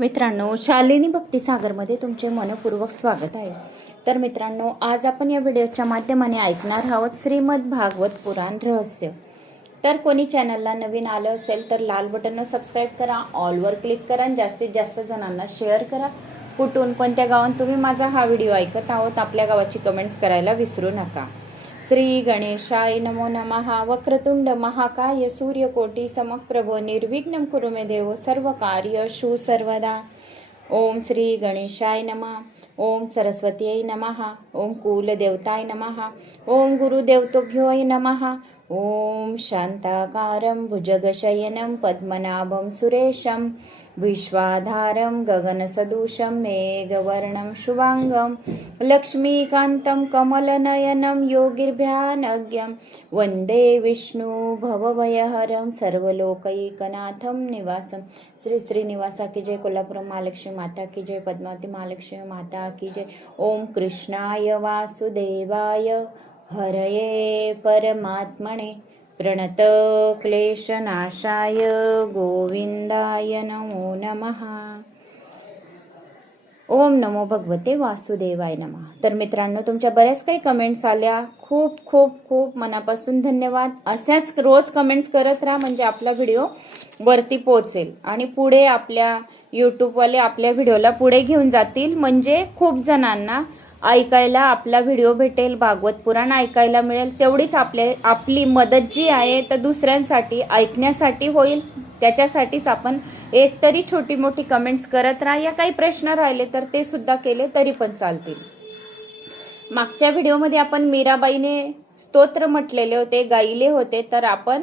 मित्रांनो, शालिनी भक्तिसागरमध्ये तुमचे मनपूर्वक स्वागत आहे। तर मित्रांनो, आज आपण या व्हिडिओच्या माध्यमाने ऐकणार आहोत श्रीमद भागवत पुराण रहस्य। तर कोणी चॅनलला नवीन आलं असेल तर लाल बटनवर सबस्क्राईब करा, ऑलवर क्लिक करा आणि जास्तीत जास्त जणांना शेअर करा। कुठून कोणत्या गावात तुम्ही माझा हा व्हिडिओ ऐकत आहोत आपल्या गावाची कमेंट्स करायला विसरू नका। श्री गणेशाय नमो नमः। वक्रतुंड महाकाय सूर्यकोटि समप्रभ निर्विघ्नं कुरु मे देव सर्वकार्येषु सर्वदा। ओम श्री गणेशाय नमः। ओम सरस्वत्यै नमः। ओम कुलदेवताय नमः। ओम गुरुदेवतेभ्यो नमः। ओम शांताकारं भुजगशयनं पद्मनाभं सुरेशं विश्वाधारं गगनसदृशं मेघवर्णं शुभांगं लक्ष्मीकान्तं कमलनयनं योगिर्ध्यानज्ञं वन्दे विष्णु भवभयहरं सर्वलोकैकनाथं निवासं। श्री श्रीनिवासा की जय, कोल्हापुरम महालक्ष्मी माता की जय, पद्मावती महालक्ष्मी माता की जय। ओम कृष्णाय वासुदेवाय हरये परमात्मने प्रणत क्लेशनाशाय गोविंदाय नमो नमः। ओम नमो भगवते वासुदेवाय नमः। तर मित्रांनो, तुमच्या बऱ्याच काही कमेंट्स आल्या, खूप खूप खूप मनापासून धन्यवाद। अशाच रोज कमेंट्स करत राहा, म्हणजे आपला व्हिडिओ वरती पोहोचेल आणि पुढे आपल्या यूट्यूबवाले आपल्या व्हिडिओला पुढे घेऊन जातील, म्हणजे खूप जणांना ऐकायला आपला व्हिडिओ भेटेल, भागवत पुराण ऐकायला मिळेल। तेवढीच आपली मदत जी आहे तर दुसऱ्यांसाठी ऐकण्यासाठी होईल, त्याच्यासाठीच आपण एक तरी छोटी मोठी कमेंट्स करत राहा। या काही प्रश्न राहिले तर ते सुद्धा केले तरी पण चालतील। मागच्या व्हिडिओमध्ये आपण मीराबाईने स्तोत्र म्हटलेले होते, गायले होते, तर आपण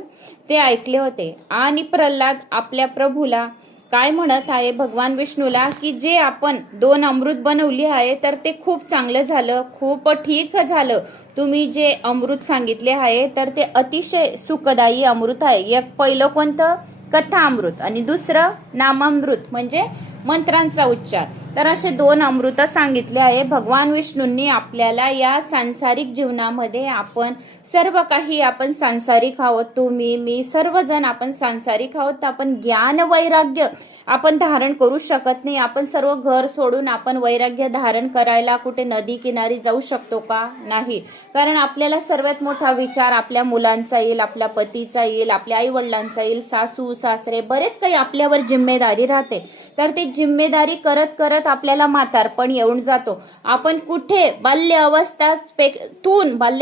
ते ऐकले होते। आणि प्रल्हाद आपल्या प्रभूला काय म्हणत आहे, भगवान विष्णूला, की जे आपण 2 अमृत बनवली आहे तर ते खूप चांगलं झालं, खूप ठीक झालं। तुम्ही जे अमृत सांगितले आहे तर ते अतिशय सुखदायी अमृत आहे। एक पहिलं कोणतं, कथा अमृत, आणि दुसरं नामामृत म्हणजे मंत्रांचा उच्चार। तर असे 2 अमृत सांगितले आहे भगवान विष्णूंनी आपल्याला। या सांसारिक जीवनामध्ये आपण सर्व काही आपण सांसारिक आहोत, तुम्ही मी सर्वजण आपण सांसारिक आहोत। आपण ज्ञान वैराग्य आपण धारण करू शकत नाही। आपण सर्व घर सोडून आपण वैराग्य धारण करायला कुठे नदी किनारी जाऊ शकतो का? नाही, कारण आपल्याला सर्वात मोठा विचार आपल्या मुलांचा येईल, आपल्या पतीचा येईल, आपल्या आई वडिलांचा येईल, सासू सासरे, बरेच काही आपल्यावर जिम्मेदारी राहते। तर ती जिम्मेदारी करत करत आपल्याला म्हातारपण येऊन जातो। आपण कुठे बाल्य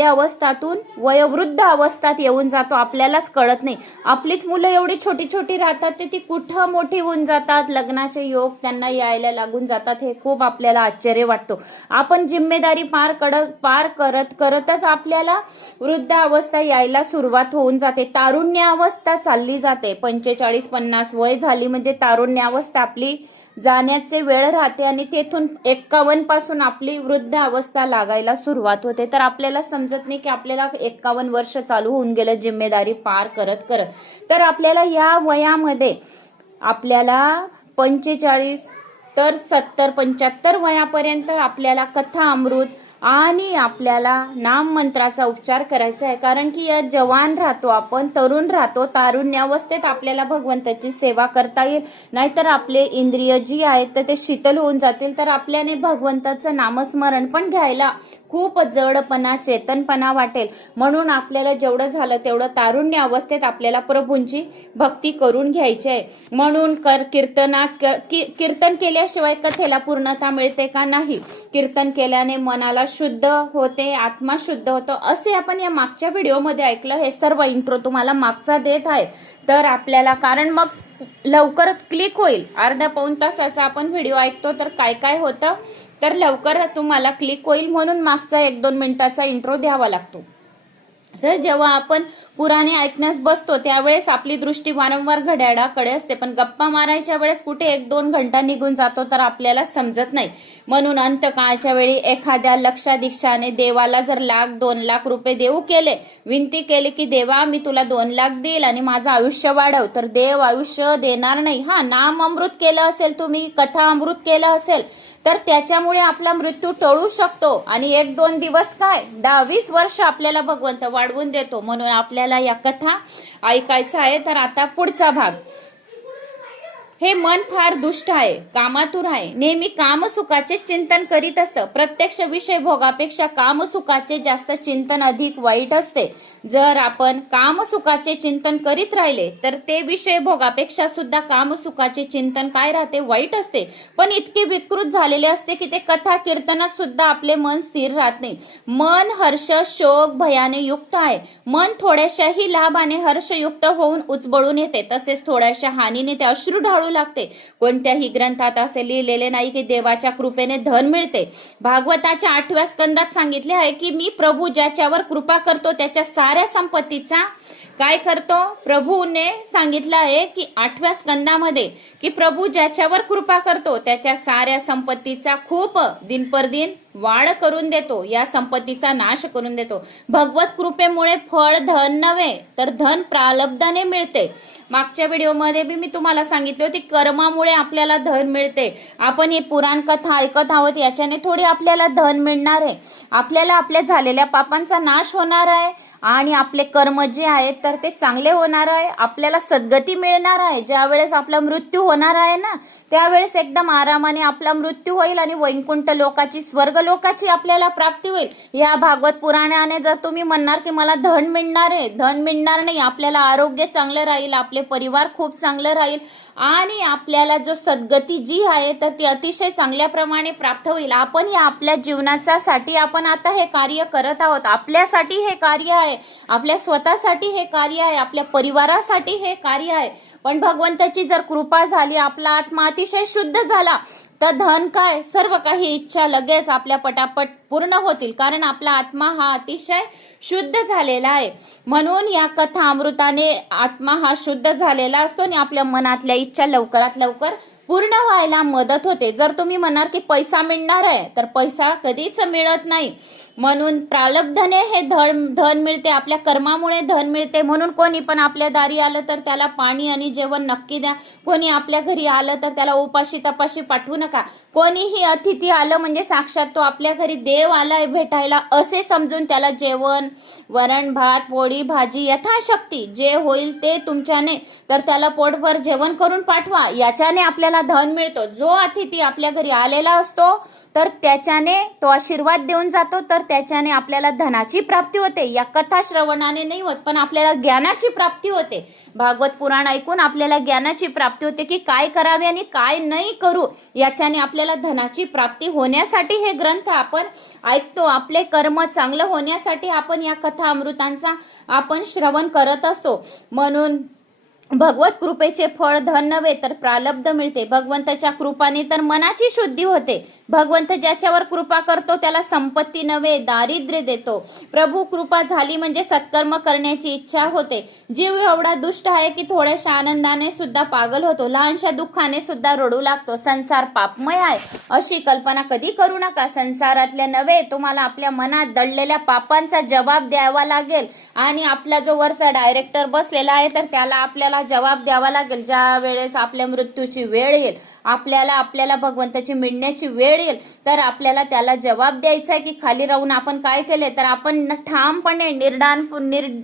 अवस्थातून वयोवृद्ध अवस्थात येऊन जातो, आपल्यालाच कळत नाही। आपलीच मुलं एवढी छोटी छोटी राहतात, ती कुठं मोठी होऊन जातात, लग्नाचे योग त्यांना यायला लागून जातात। हे खूप आपल्याला आश्चर्य वाटतो। आपण जिम्मेदारी पार करतच आपल्याला वृद्ध अवस्था यायला सुरुवात होऊन जाते, तारुण्य अवस्था चालली जाते। 45-50 वय झाली म्हणजे तारुण्य अवस्था आपली जाण्याचे वेळ राहते, आणि तेथून 51 पासून आपली वृद्ध अवस्था लागायला सुरुवात होते। तर आपल्याला समजत नाही की आपल्याला 51 वर्ष चालू होऊन गेलं जिम्मेदारी पार करत करत। तर आपल्याला या वयामध्ये आपल्याला 45 तर 70-75 वयापर्यंत आपल्याला कथा अमृत आणि आपल्याला नाम मंत्राचा उपचार करायचा आहे। कारण की या जवान राहतो आपण, तरुण राहतो, तारुण्य अवस्थेत आपल्याला भगवंताची सेवा करता येईल, नाहीतर आपले इंद्रिय जी आहेत तर ते शीतल होऊन जातील। तर आपल्याने भगवंताचं नामस्मरण पण घ्यायला खूप जडपणा चेतनपणा वाटेल। म्हणून आपल्याला जेवढं झालं तेवढं तारुण्य अवस्थेत आपल्याला प्रभूंची भक्ती करून घ्यायची आहे। म्हणून कीर्तन केल्याशिवाय कथेला पूर्णता मिळते का? नाही। कीर्तन केल्याने मनाला शुद्ध होते, आत्मा शुद्ध होतो, असे आपण या मागच्या व्हिडिओमध्ये ऐकलं। हे सर्व इंट्रो तुम्हाला मागचा देत आहे, तर आपल्याला कारण मग लवकर क्लिक होईल। अर्धा-पाऊण तासाचा आपण व्हिडिओ ऐकतो तर काय काय होतं, तर लवकर तुम्हाला क्लिक होईल, म्हणून मागचा 1-2 मिनिटाचा इंट्रो द्यावा लागतो। तर जेव्हा आपण पुराणे ऐकण्यास बसतो त्यावेळेस आपली दृष्टी वारंवार घड्याळाकडे असते, पण गप्पा मारायच्या वेळेस कुठे 1-2 घंटा निघून जातो तर आपल्याला समजत नाही। म्हणून अंतकाळच्या वेळी एखाद्या लक्षाधीक्षाने देवाला जर 1,00,000-2 लाख रुपये देऊ केले, विनंती केली की देवा मी तुला 2 लाख देईल आणि माझं आयुष्य वाढव, तर देव आयुष्य देणार नाही। नाम अमृत केलं असेल, तुम्ही कथा अमृत केलं असेल, तर त्याच्यामुळे आपला मृत्यू टळू शकतो, आणि 1-2 दिवस काय 10-20 वर्ष आपल्याला भगवंत वाढवून देतो। म्हणून आपल्याला या कथा ऐकायचा आहे। तर आता पुढचा भाग, हे मन फार दुष्ट आहे, कामातुर आहे, नेहमी कामसुखाचे चिंतन करीत असतं. प्रत्यक्ष विषय भोगापेक्षा कामसुखाचे जास्त चिंतन अधिक वाईट असते. जर आपण कामसुखाचे चिंतन करीत राहिले तर ते विषय भोगापेक्षा सुद्धा कामसुखाचे चिंतन काय राहते, वाईट असते. पण इतके विकृत झालेले असते की ते कथा कीर्तनात सुद्धा आपले मन स्थिर राहत नाही. मन हर्ष शोक भयाने युक्त आहे. मन थोड्याशाही लाभाने हर्षयुक्त होऊन उचबळून येते, तसेच थोड्याशा हानीने ते अश्रू ढाळू लागते. कोणत्याही ग्रंथात असे लिहिलेले नाही की देवाच्या कृपेने धन मिळते. भागवताच्या 8व्या स्कंदात सांगितले आहे की मी प्रभू ज्याच्यावर कृपा करतो त्याच्या साऱ्या संपत्तीचा काय करतो. प्रभूने सांगितलं आहे की 8व्या स्कंदामध्ये की प्रभू ज्याच्यावर कृपा करतो त्याच्या साऱ्या संपत्तीचा खूप दिन वाढ करून देतो, या संपत्तीचा नाश करून देतो. भगवत कृपेमुळे फळ धन नव्हे तर धन प्रारब्धाने मिळते. मागच्या व्हिडिओमध्ये मी तुम्हाला सांगितले होते कर्मामुळे आपल्याला धन मिळते. आपण ही पुराण कथा ऐकत आहोत, याच्याने थोडी आपल्याला धन मिळणार आहे. आपल्याला आपल्या झालेल्या पापांचा नाश होणार आहे आणि आपले कर्म जे आहेत तर ते चांगले होणार आहे. आपल्याला सद्गती मिळणार आहे. ज्या वेळेस आपला मृत्यू होणार आहे ना त्यावेळेस एकदम आरामाने आपला मृत्यू होईल आणि वैकुंठ लोकाची स्वर्ग लोकाची आपल्याला प्राप्ती होईल. या भागवत पुराणाने जर तुम्ही म्हणणार की मला धन मिळणार आहे, धन मिळणार नाही. आपल्याला आरोग्य चांगलं राहील, आपले परिवार खूप चांगलं राहील आणि आपल्याला जो सद्गती जी आहे तर ती अतिशय चांगल्या प्रमाणे प्राप्त होईल. आपण या आपल्या जीवनासाठी आपण आता हे कार्य करत आहोत. आपल्यासाठी हे कार्य आहे, आपल्या स्वतःसाठी हे कार्य आहे, आपल्या परिवारासाठी हे कार्य आहे. पण भगवंताची जर कृपा झाली, आपला आत्मा अतिशय शुद्ध झाला तर धन काय, सर्व काही इच्छा लगेच आपल्या पटापट पूर्ण होतील, कारण आपला आत्मा हा अतिशय शुद्ध झालेला आहे. म्हणून या कथा अमृताने आत्मा हा शुद्ध झालेला असतो आणि आपल्या मनातल्या इच्छा लवकरात लवकर पूर्ण व्हायला मदत होते. जर तुम्ही म्हणाल की पैसा मिळणार आहे तर पैसा कधीच मिळत नाही. म्हणून प्रारब्धाने हे धन मिळते, आपल्या कर्मामुळे धन मिळते. म्हणून कोणी पण आपल्या दारी आलं तर त्याला पाणी आणि जेवण नक्की द्या. कोणी आपल्या घरी आलं तर त्याला उपाशी तपाशी पाठवू नका. कोणीही अतिथी आलं म्हणजे साक्षात तो आपल्या घरी देव आलाय भेटायला असे समजून त्याला जेवण, वरण भात पोळी भाजी यथाशक्ती जे होईल ते तुमच्याने तर त्याला पोटभर जेवण करून पाठवा. याच्याने आपल्याला धन मिळतो. जो अतिथी आपल्या घरी आलेला असतो तर त्याच्याने तो आशीर्वाद देऊन जातो, तर त्याच्याने आपल्याला धनाची प्राप्ती होते. या कथा श्रवणाने नाही होत पण आपल्याला ज्ञानाची प्राप्ती होते. भागवत पुराण ऐकून आपल्याला ज्ञानाची प्राप्ती होते की काय करावे आणि काय नाही करू. याच्याने आपल्याला धनाची प्राप्ती होण्यासाठी हे ग्रंथ आपण ऐकतो. आपले कर्म चांगलं होण्यासाठी आपण या कथा अमृतांचा आपण श्रवण करत असतो. म्हणून भगवत कृपेचे फळ धन नव्हे तर प्रारब्ध मिळते. भगवंताच्या कृपाने तर मनाची शुद्धी होते. भगवंत ज्याच्यावर कृपा करतो त्याला संपत्ती नव्हे दारिद्र्य देतो. प्रभू कृपा झाली म्हणजे सत्कर्म करण्याची इच्छा होते. जीव एवढा दुष्ट आहे की थोड्याशा आनंदाने सुद्धा पागल होतो, लहानशा दुःखाने सुद्धा रडू लागतो. संसार पापमय आहे अशी कल्पना कधी करू नका. संसारातल्या नव्हे तुम्हाला आपल्या मनात दडलेल्या पापांचा जबाब द्यावा लागेल आणि आपला जो वरचा डायरेक्टर बसलेला आहे तर त्याला आपल्याला जबाब द्यावा लागेल. ज्या वेळेस आपल्या मृत्यूची वेळ येईल, आपल्याला भगवंताची मिळण्याची वेळ येईल तर आपल्याला त्याला जबाब द्यायचा आहे की खाली राहून आपण काय केले. तर आपण ठामपणे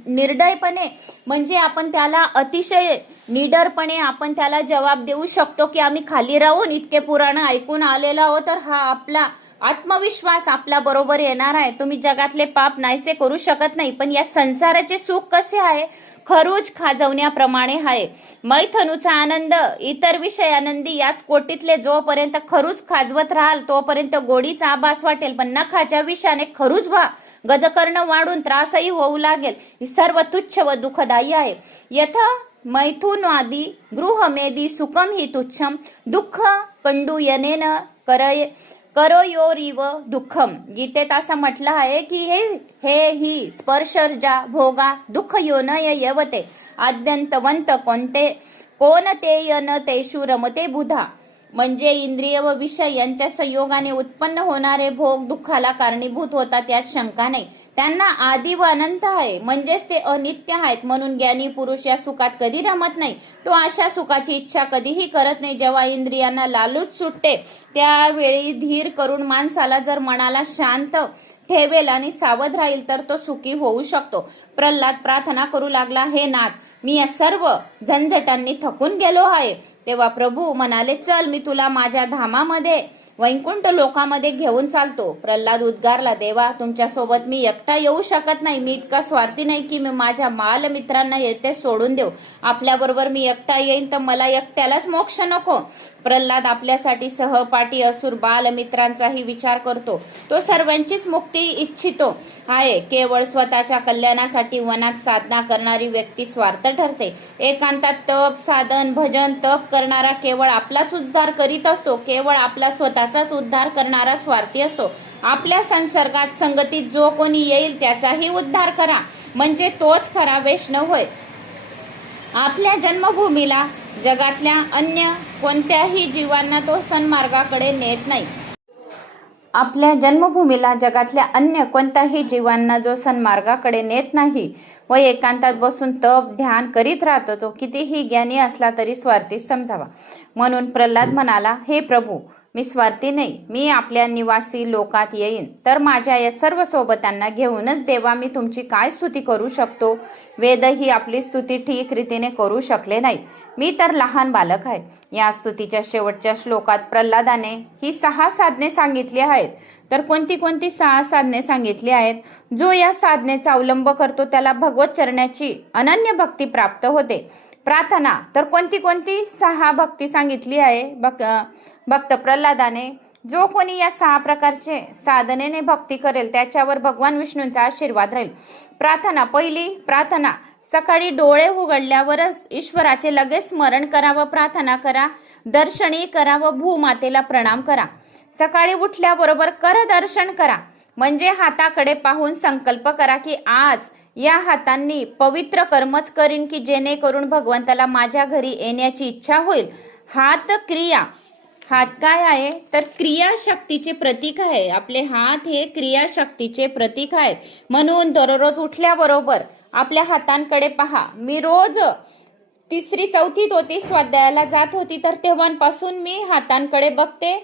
निर्दयपणे म्हणजे आपण त्याला अतिशय निडरपणे आपण त्याला जबाब देऊ शकतो की आम्ही खाली राहून इतके पुराण ऐकून आलेलो आहोत तर हा आपला आत्मविश्वास आपल्या बरोबर येणार आहे. तुम्ही जगातले पाप नाहीसे करू शकत नाही पण या संसाराचे सुख कसे आहे, खरूज खाजवण्याप्रमाणे आहे. मैथुनूचा आनंद इतर विषय आनंदी याच कोटीतले जोपर्यंत खरूज खाजवत राहाल तोपर्यंत गोडीचा आभास वाटेल, पण नखाच्या विषाने खरूज व्हा गजकर्ण वाढून त्रासही होऊ लागेल. ही सर्व तुच्छ व दुःखदायी आहे. यथ मैथुनादी गृहमेदी सुखम हि तुच्छम दुःख कंडूयनेन करोयोरिव दुःखम. गीतेत असं म्हटलं आहे की हे ही स्पर्शर्जा भोगा दुःख योनय यवते आद्यंतवंत कोणतेयन तेषु रमते बुधा. म्हणजे इंद्रिय व विषय यांच्या संयोगाने उत्पन्न होणारे भोग दुःखाला कारणीभूत होतात यात शंका नाही. त्यांना आदि व अनंत आहे म्हणजेच ते अनित्य आहेत. म्हणून ज्ञानी पुरुष या सुखात कधी रमत नाही. तो अशा सुखाची इच्छा कधीही करत नाही. जेव्हा इंद्रियांना लालूच सुटते त्यावेळी धीर करून माणसाला जर मनाला शांत ठेवेल आणि सावध राहील तर तो सुखी होऊ शकतो. प्रल्हाद प्रार्थना करू लागला, हे नाथ, मी या सर्व झंझटांनी थकून गेलो आहे. तेव्हा प्रभू म्हणाले, चल, मी तुला माझ्या धामामध्ये वैकुंठ लोकामध्ये घेऊन चालतो. प्रल्हाद उद्गारला, देवा, तुमच्यासोबत मी एकटा येऊ शकत नाही. मी इतका स्वार्थी नाही की मी माझ्या बालमित्रांना येथे सोडून देऊ. आपल्याबरोबर मी एकटा येईन तर मला एकट्यालाच मोक्ष नको. प्रल्हाद आपल्यासाठी सहपाठी असुर बालमित्रांचाही विचार करतो. तो सर्वांचीच मुक्ती इच्छितो आहे. केवळ स्वतःच्या कल्याणासाठी वनात साधना करणारी व्यक्ती स्वार्थ ठरते. एकांतात तप, साधन, भजन, तप करणारा केवळ आपलाच उद्धार करीत असतो. केवळ आपला स्वतःचाच उद्धार करणारा स्वार्थी असतो. आपल्या संसर्गात संगतीत जो कोणी येईल त्याचाही उद्धार करा, म्हणजे तोच खरा वैष्णव होय. आपल्या जन्मभूमीला जगातल्या अन्य कोणत्याही जीवांना तो सन्मार्गाकडे नेत नाही. आपल्या जन्मभूमीला जगातल्या अन्य कोणत्याही जीवांना जो सन्मार्गाकडे नेत नाही व एकांतात बसून तप ध्यान करीत राहतो, तो कितीही ज्ञानी असला तरी स्वार्थीच समजावा. म्हणून प्रल्हाद म्हणाला, हे प्रभू, मी स्वार्थी नाही. मी आपल्या निवासी लोकात येईन तर माझ्या या सर्व सोबत्यांना घेऊनच देवा मी तुमची काय स्तुती करू शकतो. वेदही आपली स्तुती ठीक रीतीने करू शकले नाहीत. मी तर लहान बालक आहे. या स्तुतीच्या शेवटच्या श्लोकात प्रल्हादाने ही 6 साधने सांगितली आहेत. तर कोणती कोणती 6 साधने सांगितली आहेत? जो या साधनेचा अवलंब करतो त्याला भगवत चरणाची अनन्य भक्ती प्राप्त होते. प्रार्थना तर कोणती कोणती 6 भक्ती सांगितली आहे? भक्त प्रल्हादाने जो कोणी या 6 प्रकारचे साधनेने भक्ती करेल त्याच्यावर भगवान विष्णूंचा आशीर्वाद राहील. प्रार्थना, पहिली प्रार्थना, सकाळी डोळे उघडल्यावरच ईश्वराचे लगेच स्मरण करावं, प्रार्थना करा, दर्शनी करा व भूमातेला प्रणाम करा. सकाळी उठल्याबरोबर कर दर्शन करा, म्हणजे हाताकडे पाहून संकल्प करा की आज या हातांनी पवित्र कर्मच करीन की जेणेकरून भगवंताला माझ्या घरी येण्याची इच्छा होईल. हात क्रिया, हात काय आहे तर क्रियाशक्तीचे प्रतीक आहे. आपले हात हे क्रियाशक्तीचे प्रतीक आहेत. म्हणून दररोज उठल्याबरोबर आपल्या हातांकडे पहा. मी रोज 3री 4थीत होती, स्वाध्यायाला जात होती, तर तेव्हापासून मी हातांकडे बघते.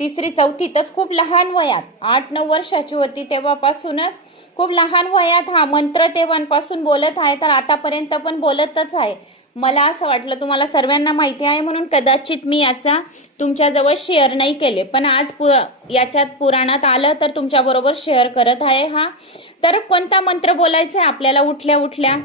3री 4थीतच खूप लहान वयात 8-9 वर्षाची होती तेव्हापासूनच खूप लहान वयात हा मंत्र तेव्हापासून बोलत आहे, तर आतापर्यंत पण बोलतच आहे. मला असं वाटलं तुम्हाला सर्वांना माहिती आहे म्हणून कदाचित मी याचा तुमच्याजवळ शेअर नाही केले, पण आज याच्यात पुराणात आलं तर तुमच्याबरोबर शेअर करत आहे. तर कोणता मंत्र बोलायचा आहे आपल्याला उठल्या उठल्या?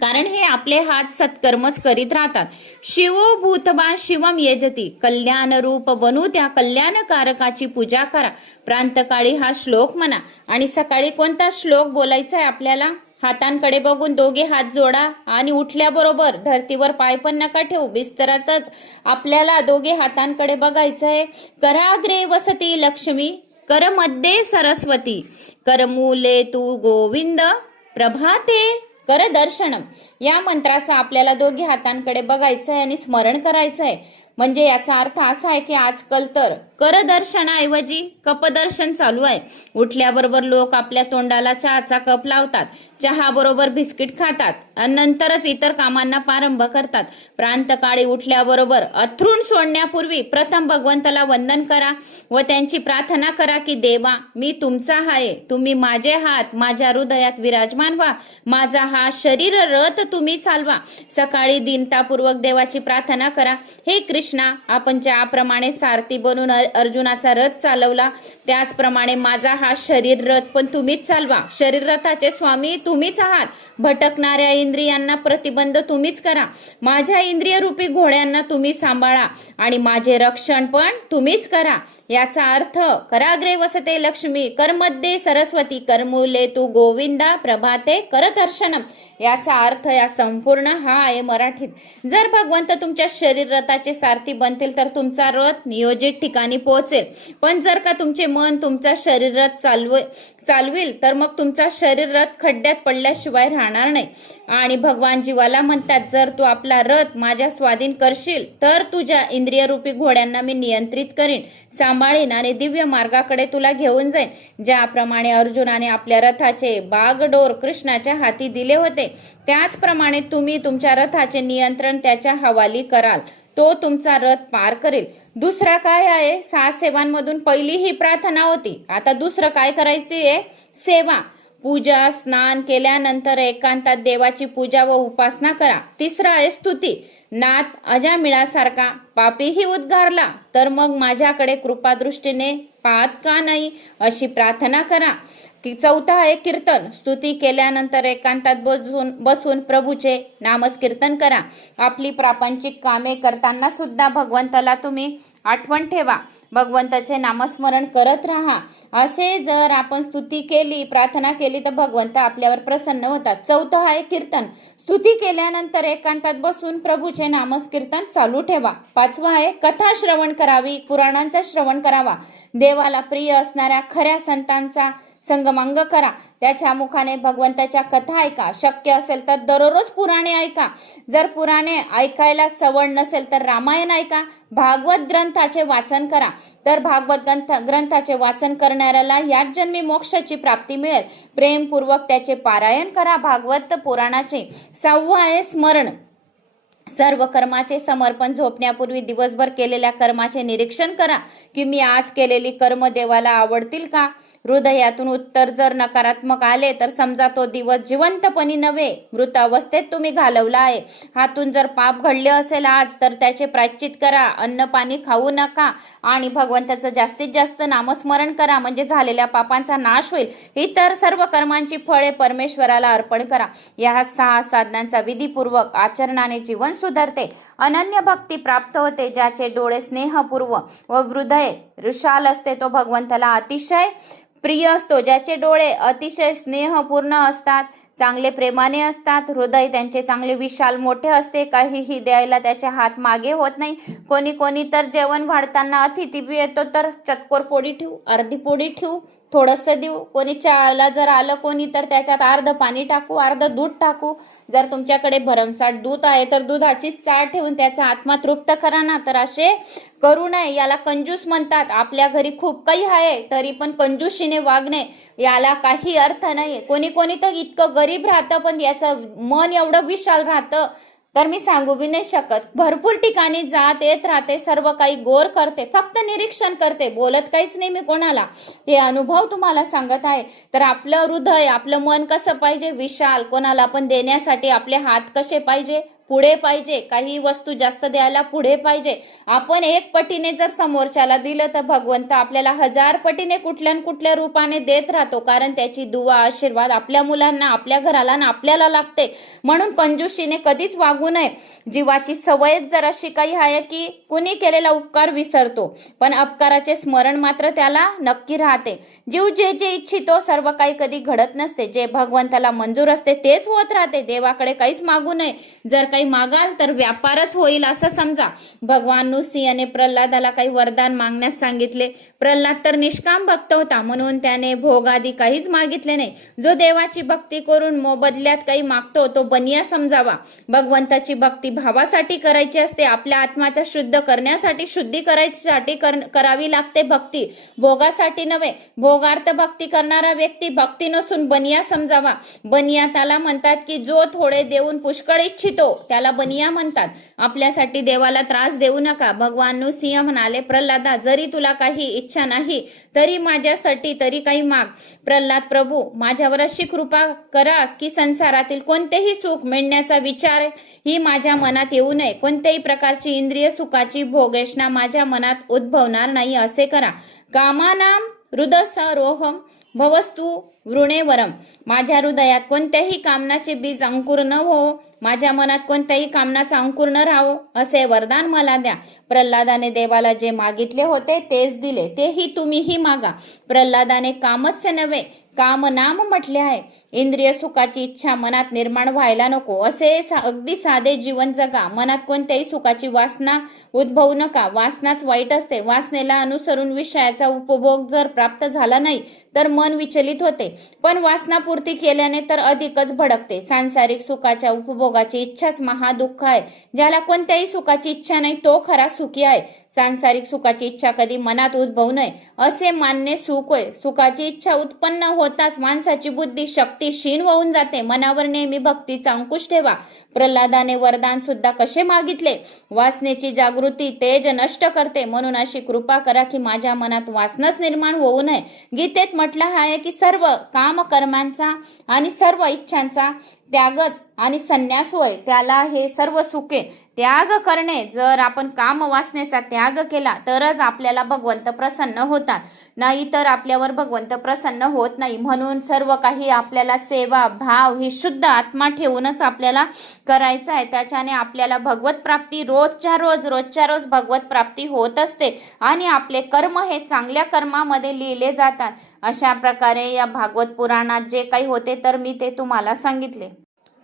कारण हे आपले हात सत्कर्मच करीत राहतात. शिवो भूतबा शिवम यजती, कल्याण रूप बनू त्या कल्याणकारकाची पूजा करा. प्रांतकाळी हा श्लोक म्हणा. आणि सकाळी कोणता श्लोक बोलायचा आहे आपल्याला? हातांकडे बघून दोघे हात जोडा आणि उठल्याबरोबर धरतीवर पाय पण नका ठेवू, बिस्तरातच आपल्याला दोघे हातांकडे बघायचं आहे. कराग्रे वसती लक्ष्मी, करमध्ये सरस्वती, करमूले तू गोविंद, प्रभाते कर दर्शनम. या मंत्राचा आपल्याला दोघे हातांकडे बघायचं आहे आणि स्मरण करायचं आहे. म्हणजे याचा अर्थ असा आहे की आजकाल तर करदर्शनाऐवजी कपदर्शन चालू आहे. उठल्याबरोबर लोक आपल्या तोंडाला चहाचा कप लावतात, चहा बरोबर बिस्किट खातात आणि नंतरच इतर कामांना प्रारंभ करतात. प्रांतकाळी उठल्याबरोबर अथरून सोडण्यापूर्वी प्रथम भगवंताला वंदन करा व त्यांची प्रार्थना करा की देवा मी तुमचा आहे, तुम्ही माझे हात माझ्या हृदयात विराजमान व्हा, माझा हा शरीर रथ तुम्ही चालवा. सकाळी दीनतापूर्वक देवाची प्रार्थना करा, हे कृष्णा, आपण ज्याप्रमाणे सारथी बनून अर्जुनाचा रथ चालवला त्याचप्रमाणे माझा हा शरीर रथ पण तुम्हीच चालवा. शरीर रथाचे स्वामी तुम्हीच आहात. भटकणाऱ्या इंद्रियांना प्रतिबंध तुम्हीच करा. माझ्या इंद्रिय रूपी घोड्यांना तुम्ही सांभाळा आणि माझे रक्षण पण तुम्हीच करा. याचा अर्थ कराग्रे वसते लक्ष्मी, करमध्ये सरस्वती, करमूले तू गोविंदा, प्रभाते कर दर्शनम. याचा अर्थ या संपूर्ण हा आहे मराठीत. जर भगवंत तुमच्या शरीर रथाचे सारथी बनतील तर तुमचा रथ नियोजित ठिकाणी पोहोचेल. पण जर का तुमचे मन तुमचा शरीर रथ चालविल तर मग तुमचा शरीर रथ खड्ड्यात पडल्याशिवाय राहणार नाही. आणि भगवान जीवाला म्हणतात, जर तू आपला रथ माझ्या स्वाधीन करशील तर तुझ्या इंद्रिय रूपी घोड्यांना मी नियंत्रित करीन, सांभाळीन आणि दिव्य मार्गाकडे तुला घेऊन जाईन. ज्याप्रमाणे अर्जुनाने आपल्या रथाचे बागडोर कृष्णाच्या हाती दिले होते त्याचप्रमाणे तुम्ही तुमच्या रथाचे नियंत्रण त्याच्या हवाली कराल. तो तुमचा रथ पार करेल. दुसरा काय आहे, 6 सेवांमधून पहिली ही प्रार्थना होती. आता दुसरं काय करायची आहे, सेवा. पूजा स्नान केल्यानंतर एकांतात देवाची पूजा व उपासना करा. तिसरा आहे स्तुती. नाथ अजामिळासारखा पापीही उद्गारला तर मग माझ्याकडे कृपादृष्टीने पाहत का नाही, अशी प्रार्थना करा. चौथा आहे कीर्तन. स्तुती केल्यानंतर एकांतात बसून प्रभूचे नामस्कीर्तन करा. आपली प्रापंचिक कामे करताना सुद्धा भगवंताला तुम्ही आठवण ठेवा, भगवंताचे नामस्मरण करत राहा. असे जर आपण स्तुती केली, प्रार्थना केली तर भगवंत आपल्यावर प्रसन्न होतात. चौथं आहे कीर्तन. स्तुती केल्यानंतर एकांतात बसून प्रभूचे नामस्कीर्तन चालू ठेवा. पाचवा आहे कथा श्रवण करावी, पुराणांचा श्रवण करावा. देवाला प्रिय असणाऱ्या खऱ्या संतांचा संगमांग करा. त्याच्या मुखाने भगवंताच्या कथा ऐका. शक्य असेल तर दररोज पुराणे ऐका. जर पुराणे ऐकायला सवड नसेल तर रामायण ऐका. भागवत ग्रंथाचे वाचन करा. तर भागवत ग्रंथाचे वाचन करणाऱ्याला याच जन्मी मोक्षाची प्राप्ती मिळेल. प्रेमपूर्वक त्याचे पारायण करा भागवत पुराणाचे. 6वं आहे स्मरण. सर्व कर्माचे समर्पण. झोपण्यापूर्वी दिवसभर केलेल्या कर्माचे निरीक्षण करा की मी आज केलेली कर्म देवाला आवडतील का. हृदयातून उत्तर जर नकारात्मक आले तर समजा तो दिवस जिवंतपणी नव्हे, मृत अवस्थेत तुम्ही घालवला आहे. हातून जर पाप घडले असेल आज तर त्याचे प्रायश्चित करा. अन्न पाणी खाऊ नका आणि भगवंताचं जास्तीत जास्त नामस्मरण करा, म्हणजे झालेल्या पापांचा नाश होईल. इतर सर्व कर्मांची फळे परमेश्वराला अर्पण करा. या 6 साधनांचा विधीपूर्वक आचरणाने जीवन सुधारते. अनन्य भक्ती प्राप्त होते. ज्याचे डोळे स्नेहपूर्व व हृदय विशाल असते तो भगवंताला अतिशय प्रिय असतो. ज्याचे डोळे अतिशय स्नेहपूर्ण असतात, चांगले प्रेमाने असतात, हृदय त्यांचे चांगले विशाल मोठे असते, काहीही द्यायला त्याचे हात मागे होत नाही. कोणी तर जेवण वाढताना अतिथी बी येतो तर चतकोर पोळी ठेवू, अर्धी पोळी ठेवू, थोडंसं देऊ. कोणी चहाला जर आलं कोणी तर त्याच्यात अर्ध पाणी टाकू, अर्ध दूध टाकू. जर तुमच्याकडे भरमसाठ दूध आहे तर दुधाची चाळ ठेवून त्याचा आत्मा तृप्त करा ना. तर असे करू नये. याला कंजूस म्हणतात. आपल्या घरी खूप काही आहे तरी पण कंजूशीने वागणे याला काही अर्थ नाही. कोणी तर इतकं गरीब राहतं पण याचं मन एवढं विशाल राहतं तर मी सांगू बी नाही शकत. भरपूर ठिकाणी जात येत राहते, सर्व काही गोर करते, फक्त निरीक्षण करते, बोलत काहीच नाही मी कोणाला. हे अनुभव तुम्हाला सांगत आहे. तर आपलं हृदय, आपलं मन कसं पाहिजे, विशाल. कोणाला पण देण्यासाठी आपले हात कसे पाहिजे, पुढे पाहिजे. काही वस्तू जास्त द्यायला पुढे पाहिजे. आपण 1 पटीने जर समोरच्याला दिलं तर भगवंत आपल्याला 1000 पटीने कुठल्या न कुठल्या रूपाने देत राहतो. कारण त्याची दुवा आशीर्वाद आपल्या मुलांना, आपल्या घराला ना आपल्याला लागते. म्हणून कंजूशीने कधीच वागू नये. जीवाची सवय जर अशी काही आहे की कुणी केलेला उपकार विसरतो पण अपकाराचे स्मरण मात्र त्याला नक्की राहते. जीव जे जे इच्छितो सर्व काही कधी घडत नसते. जे भगवंताला मंजूर असते तेच होत राहते. देवाकडे काहीच मागू नये. जर काही मागाल तर व्यापारच होईल असं समजा. भगवान नृसिंहाने प्रल्हादाला काही वरदान मागण्यास सांगितले. प्रल्हाद तर निष्काम भक्त होता म्हणून त्याने भोग आदी काहीच मागितले नाही. जो देवाची भक्ती करून मोबदल्यात काही मागतो तो बनिया समजावा. भगवंताची भक्ती भावासाठी करायची असते. आपल्या आत्माचा शुद्ध करण्यासाठी, शुद्धी करायसाठी करावी लागते भक्ती, भोगासाठी नव्हे. भोगार्थ भक्ती करणारा व्यक्ती भक्ती नसून बनिया समजावा. बनिया त्याला म्हणतात की जो थोडे देऊन पुष्कळ इच्छितो त्याला बनिया म्हणतात. आपल्यासाठी देवाला त्रास देऊ नका. भगवान नृसिंह म्हणाले, प्रल्हादा जरी तुला काही इच्छा नाही तरी माझ्यासाठी तरी काही माग. प्रल्हाद, प्रभू माझ्यावर अशी कृपा करा की संसारातील कोणतेही सुख मिळण्याचा विचार ही माझ्या मनात येऊ नये. कोणत्याही प्रकारची इंद्रिय सुखाची भोगेशना माझ्या मनात उद्भवणार नाही असे करा. कामानाम हृदयसरोहम भवस्तु वृणेवरम. माझ्या हृदयात कोणत्याही कामनाचे बीज अंकुर न हो, माझ्या मनात कोणत्याही कामनाचा अंकुर न राहो असे वरदान मला द्या. प्रल्हादाने देवाला जे मागितले होते तेच दिले. तेही तुम्हीही मागा. प्रल्हादाने कामस्य नव्हे काम नाम म्हटले आहे. इंद्रिय सुखाची इच्छा मनात निर्माण व्हायला नको असे अगदी साधे जीवन जगा. मनात कोणत्याही सुखाची वासना उद्भवू नका. वासनाच वाईट असते. वासनेला अनुसरून विषयाचा उपभोग जर प्राप्त झाला नाही तर मन विचलित होते, पण वासनापूर्ती केल्याने तर अधिकच भडकते. सांसारिक सुखाच्या उपभोगाची इच्छाच महादुःख आहे. ज्याला कोणत्याही सुखाची इच्छा नाही तो खरा सुखी आहे. सांसारिक सुखाची इच्छा कधी मनात उद्भवू नये असे मानणे सुख होय. सुखाची इच्छा उत्पन्न होताच माणसाची बुद्धी शक्ती भक्ती क्षीण होऊन जाते. मनावर नेहमी भक्तीचा अंकुश ठेवा. प्रल्हादाने वरदान सुद्धा कसे मागितले? वासनेची जागृती तेज नष्ट करते, म्हणून अशी कृपा करा की माझ्या मनात वासनाच निर्माण होऊ नये. गीतेत म्हटलं आहे की सर्व काम कर्मांचा आणि सर्व इच्छांचा त्यागच आणि संन्यास होय, त्याला हे सर्व सुखे. त्याग करणे, जर आपण काम वासनेचा त्याग केला तरच आपल्याला भगवंत प्रसन्न होतात, नाही तर आपल्यावर भगवंत प्रसन्न होत नाही. म्हणून सर्व काही आपल्याला सेवा भाव ही शुद्ध आत्मा ठेवूनच आपल्याला करायचं आहे. त्याच्याने आपल्याला भगवत प्राप्ती रोजच्या रोज भगवत प्राप्ती होत असते आणि आपले कर्म हे चांगल्या कर्मामध्ये लिहिले जातात. अशा प्रकारे या भागवत पुराणात जे काही होते तर मी ते तुम्हाला सांगितले.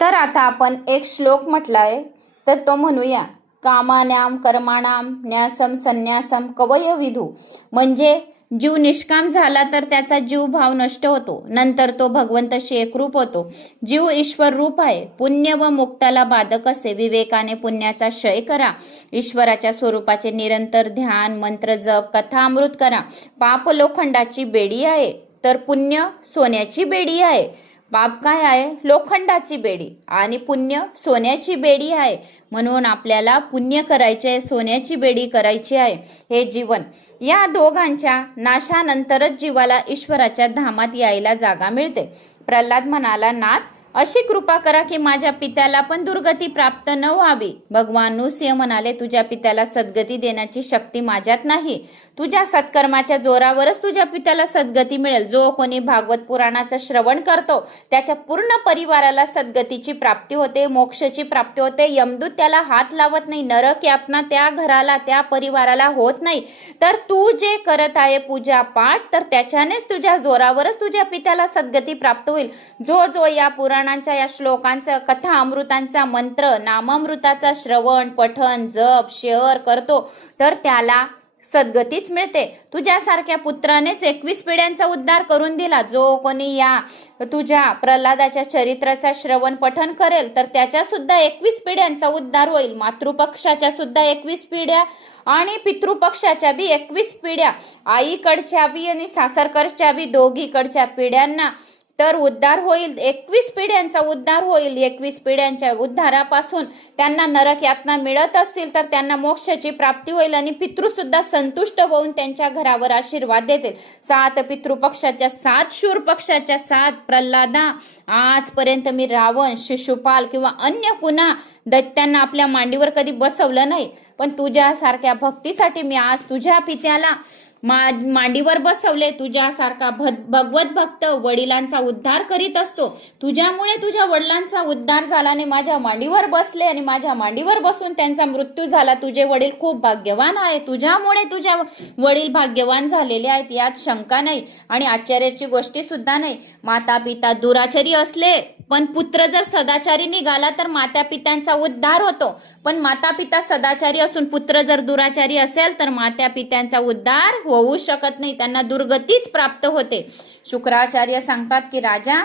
तर आता आपण एक श्लोक म्हटलाय तर तो म्हणूया. कामानाम कर्माणाम न्यासम संन्यासम कवय विधू. म्हणजे जीव निष्काम झाला तर त्याचा जीव भाव नष्ट होतो, नंतर तो भगवंताशी एकरूप होतो. जीव ईश्वर रूप आहे. पुण्य व मुक्ताला बाधक असते. विवेकाने पुण्याचा क्षय करा. ईश्वराच्या स्वरूपाचे निरंतर ध्यान मंत्र जप कथा अमृत करा. पाप लोखंडाची बेडी आहे तर पुण्य सोन्याची बेडी आहे. पाप काय आहे? लोखंडाची बेडी आणि पुण्य सोन्याची बेडी आहे. म्हणून आपल्याला पुण्य करायचे, सोन्याची बेडी करायची आहे. हे जीवन या दोघांच्या नाशानंतरच जीवाला ईश्वराच्या धामात यायला जागा मिळते. प्रल्हाद म्हणाला, नाथ अशी कृपा करा की माझ्या पित्याला पण दुर्गती प्राप्त न व्हावी. भगवान नृसिंह म्हणाले, तुझ्या पित्याला सद्गती देण्याची शक्ती माझ्यात नाही. तुझ्या सत्कर्माच्या जोरावरच तुझ्या पित्याला सद्गती मिळेल. जो कोणी भागवत पुराणाचं श्रवण करतो त्याच्या पूर्ण परिवाराला सद्गतीची प्राप्ती होते, मोक्षाची प्राप्ती होते. यमदूत त्याला हात लावत नाही. नरक यातना त्या घराला त्या परिवाराला होत नाही. तर तू जे करत आहे पूजा पाठ, तर त्याच्यानेच तुझ्या जोरावरच तुझ्या पित्याला सद्गती प्राप्त होईल. जो जो या पुराणांच्या या श्लोकांचं कथा अमृतांचा मंत्र नामामृताचा श्रवण पठण जप शेअर करतो तर त्याला सद्गतीच मिळते. तुझ्यासारख्या पुत्रानेच 21 पिढ्यांचा उद्धार करून दिला. जो कोणी या तुझ्या प्रल्हादाच्या चरित्राचा श्रवण पठन करेल तर त्याच्या सुद्धा 21 पिढ्यांचा उद्धार होईल. मातृपक्षाच्या सुद्धा 21 पिढ्या आणि पितृपक्षाच्या बी 21 पिढ्या, आईकडच्या बी आणि सासरकडच्या बी दोघीकडच्या पिढ्यांना तर उद्धार होईल. 21 पिढ्यांचा उद्धार होईल. 21 पिढ्यांच्या उद्धारापासून त्यांना नरक यातना मिळत असतील तर त्यांना मोक्षाची प्राप्ती होईल आणि पितृ सुद्धा संतुष्ट होऊन त्यांच्या घरावर आशीर्वाद देतील. 7 पितृपक्षाच्या 7 शूर पक्षाच्या 7 प्रल्हादा. आजपर्यंत मी रावण शिशुपाल किंवा अन्य कुणा दैत्यांना आपल्या मांडीवर कधी बसवलं नाही, पण तुझ्यासारख्या भक्तीसाठी मी आज तुझ्या पित्याला मांडीवर बसवले. तुझ्यासारखा भगवत भक्त वडिलांचा उद्धार करीत असतो. तुझ्यामुळे तुझ्या वडिलांचा उद्धार झाला आणि माझ्या मांडीवर बसले आणि माझ्या मांडीवर बसून त्यांचा मृत्यू झाला. तुझे वडील खूप भाग्यवान आहे. तुझ्यामुळे तुझ्या वडील भाग्यवान झालेले आहेत, यात शंका नाही आणि आश्चर्याची गोष्टी सुद्धा नाही. माता पिता दुराचारी असले पण पुत्र जर सदाचारी निघाला तर माता पित्यांचा उद्धार होतो. पण माता पिता सदाचारी असून पुत्र जर दुराचारी असेल तर माता पित्यांचा उद्धार होऊ शकत नाही, त्यांना दुर्गतीच प्राप्त होते. शुक्राचार्य सांगतात की राजा,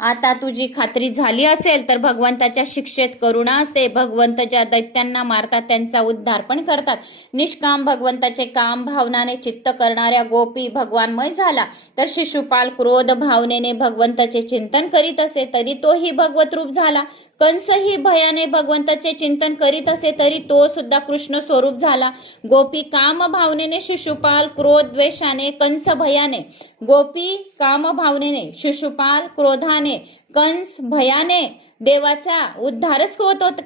आता तुझी खात्री झाली असेल तर भगवंताच्या शिक्षेत करुणा असते. भगवंत ज्या दैत्यांना मारतात त्यांचा उद्धार पण करतात. निष्काम भगवंताचे काम भावनाने चित्त करणाऱ्या गोपी भगवानमय झाला तर शिशुपाल क्रोध भावनेने भगवंताचे चिंतन करीत असे तरी तोही भगवत रूप झाला. कंस ही भयाने भगवंताचे चिंतन करीत असे तरी तो सुद्धा कृष्ण स्वरूप झाला. गोपी काम भावनेने शिशुपाल क्रोध द्वेषाने कंस भयाने. गोपी काम भावनेने शिशुपाल क्रोधाने कंस भयाने देवाचा उद्धारच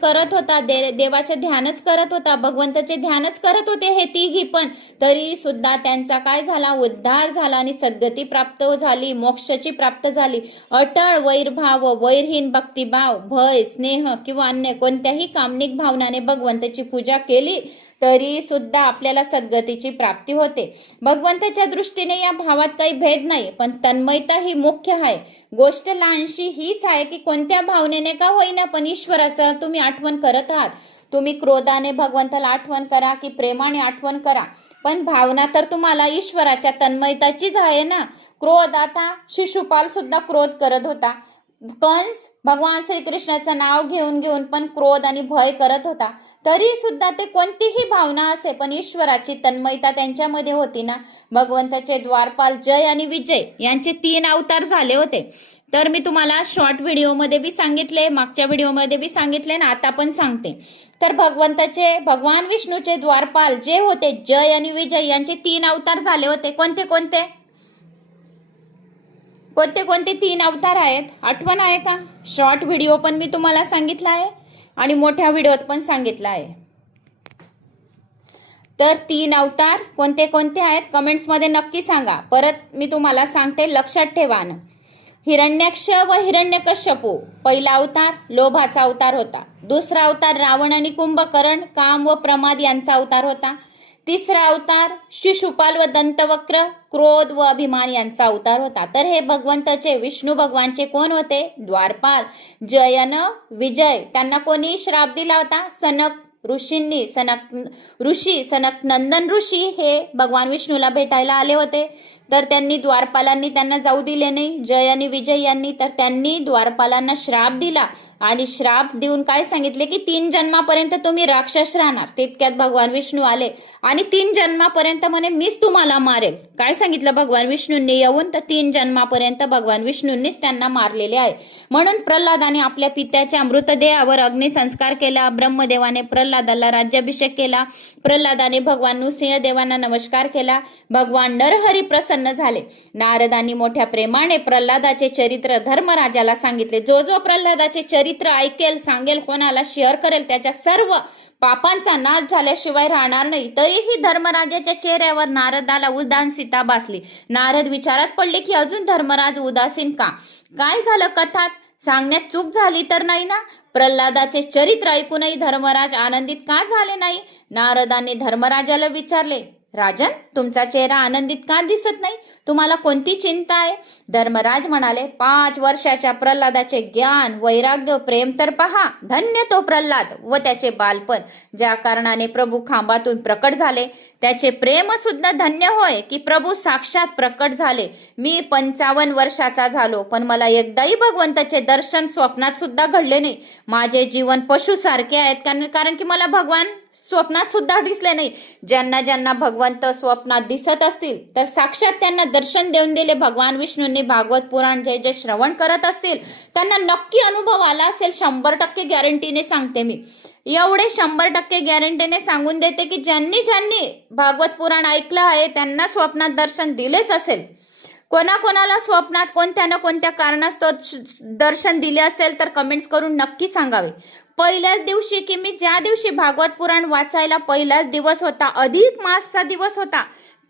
करत होता. देवाचे ध्यानच करत होता, भगवंताचे ध्यानच करत होते हे तिघी पण. तरी सुद्धा त्यांचा काय झाला? उद्धार झाला आणि सद्गती प्राप्त झाली, मोक्षाची प्राप्त झाली. अटळ वैरभाव वैरहीन भक्तिभाव भय स्नेह किंवा अन्य कोणत्याही कामनिक भावनाने भगवंताची पूजा केली तरी सुद्धा आपल्याला सद्गतीची प्राप्ती होते. भगवंताच्या दृष्टीने या भावात काही भेद नाही, पण तन्मयता ही मुख्य आहे. गोष्ट लहानशी हीच आहे की कोणत्या भावनेने का होईना पण ईश्वराचं तुम्ही आठवण करत आहात. तुम्ही क्रोधाने भगवंताला आठवण करा की प्रेमाने आठवण करा, पण भावना तर तुम्हाला ईश्वराच्या तन्मयताचीच आहे ना. क्रोध, आता शिशुपाल सुद्धा क्रोध करत होता. कंस भगवान श्रीकृष्णाचं नाव घेऊन घेऊन पण क्रोध आणि भय करत होता. तरी सुद्धा ते कोणतीही भावना असे पण ईश्वराची तन्मयता त्यांच्यामध्ये होती ना. भगवंताचे द्वारपाल जय आणि विजय यांचे 3 अवतार झाले होते. तर मी तुम्हाला शॉर्ट व्हिडिओमध्ये बी सांगितले, मागच्या व्हिडिओमध्ये बी सांगितले ना, आता पण सांगते. तर भगवान विष्णूचे द्वारपाल जे होते जय आणि विजय यांचे 3 अवतार झाले होते. कोणते कोणते 3 अवतार आहेत, आठवण आहे का? शॉर्ट व्हिडिओ पण मी तुम्हाला सांगितला आहे आणि मोठ्या व्हिडिओत पण सांगितलं आहे. तर 3 अवतार कोणते कोणते आहेत कमेंट्समध्ये नक्की सांगा. परत मी तुम्हाला सांगते, लक्षात ठेवा. हिरण्याक्ष व हिरण्यकश्यपू पहिला अवतार लोभाचा अवतार होता. दुसरा अवतार रावण आणि कुंभकर्ण काम व प्रमाद यांचा अवतार होता. तिसरा अवतार शिशुपाल व दंतवक्र क्रोध व अभिमान यांचा अवतार होता. तर हे भगवंताचे विष्णू भगवानचे कोण होते? द्वारपाल जयन विजय. त्यांना कोणी श्राप दिला होता? सनक ऋषींनी. सनक नंदन ऋषी हे भगवान विष्णूला भेटायला आले होते. तर त्यांनी द्वारपालांनी त्यांना जाऊ दिले नाही, जय आणि विजय यांनी. तर त्यांनी द्वारपालांना श्राप दिला आणि श्राप देऊन काय सांगितले की 3 जन्मापर्यंत तुम्ही राक्षस राहणार. तितक्यात भगवान विष्णू आले आणि 3 जन्मापर्यंत म्हणे मीच तुम्हाला मारेल. काय सांगितलं भगवान विष्णूंनी येऊन? तर 3 जन्मापर्यंत भगवान विष्णूंनीच त्यांना मारलेले आहे. म्हणून प्रल्हादाने आपल्या पित्याच्या मृतदेहावर अग्निसंस्कार केला. ब्रह्मदेवाने प्रल्हादाला राज्याभिषेक केला. प्रल्हादाने भगवान नृसिंहदेवांना नमस्कार केला. भगवान नरहरी प्रसन्न झाले. नारदांनी मोठ्या प्रेमाने प्रल्हादाचे चरित्र धर्मराजाला सांगितले. जो प्रल्हादाचे चरित्र ऐकेल, सांगेल, कोणाला शेअर करेल, त्याच्या सर्व पापांचा नाश झाल्याशिवाय राहणार नाही. तरीही धर्मराजाच्या चेहऱ्यावर नारदाला उदासीनता भासली. नारद विचारात पडले की अजून धर्मराज उदासीन का? काय झालं? कथात सांगण्यात चूक झाली तर नाही ना? प्रल्हादाचे चरित्र ऐकूनही धर्मराज आनंदित का झाले नाही? नारदांनी धर्मराजाला विचारले, राजन, तुमचा चेहरा आनंदित का दिसत नाही? तुम्हाला कोणती चिंता आहे? धर्मराज म्हणाले, 5 वर्षाच्या प्रल्हादाचे ज्ञान, वैराग्य, प्रेम तर पहा. धन्य तो प्रल्हाद व त्याचे बालपण, ज्या कारणाने प्रभू खांबातून प्रकट झाले. त्याचे प्रेम सुद्धा धन्य होय की प्रभू साक्षात प्रकट झाले. मी 55 वर्षाचा झालो, पण मला एकदाही भगवंताचे दर्शन स्वप्नात सुद्धा घडले नाही. माझे जीवन पशुसारखे आहेत, कारण की मला भगवान स्वप्नात सुद्धा दिसले नाही. ज्यांना ज्यांना भगवंत स्वप्नात दिसत असतील तर साक्षात त्यांना दर्शन देऊन दिले भगवान विष्णूंनी. भागवत पुराण जे जे श्रवण करत असतील त्यांना नक्की अनुभव आला असेल. 100% गॅरंटीने सांगते मी. एवढे 100% गॅरंटीने सांगून देते की ज्यांनी भागवत पुराण ऐकलं आहे त्यांना स्वप्नात दर्शन दिलेच असेल. कोणाकोणाला स्वप्नात कोणत्या ना कोणत्या कारणास्तव दर्शन दिले असेल तर कमेंट्स करून नक्की सांगावे. पहिल्याच दिवशी की मी ज्या दिवशी भागवत पुराण वाचायला पहिलाच दिवस होता, अधिक मासचा दिवस होता,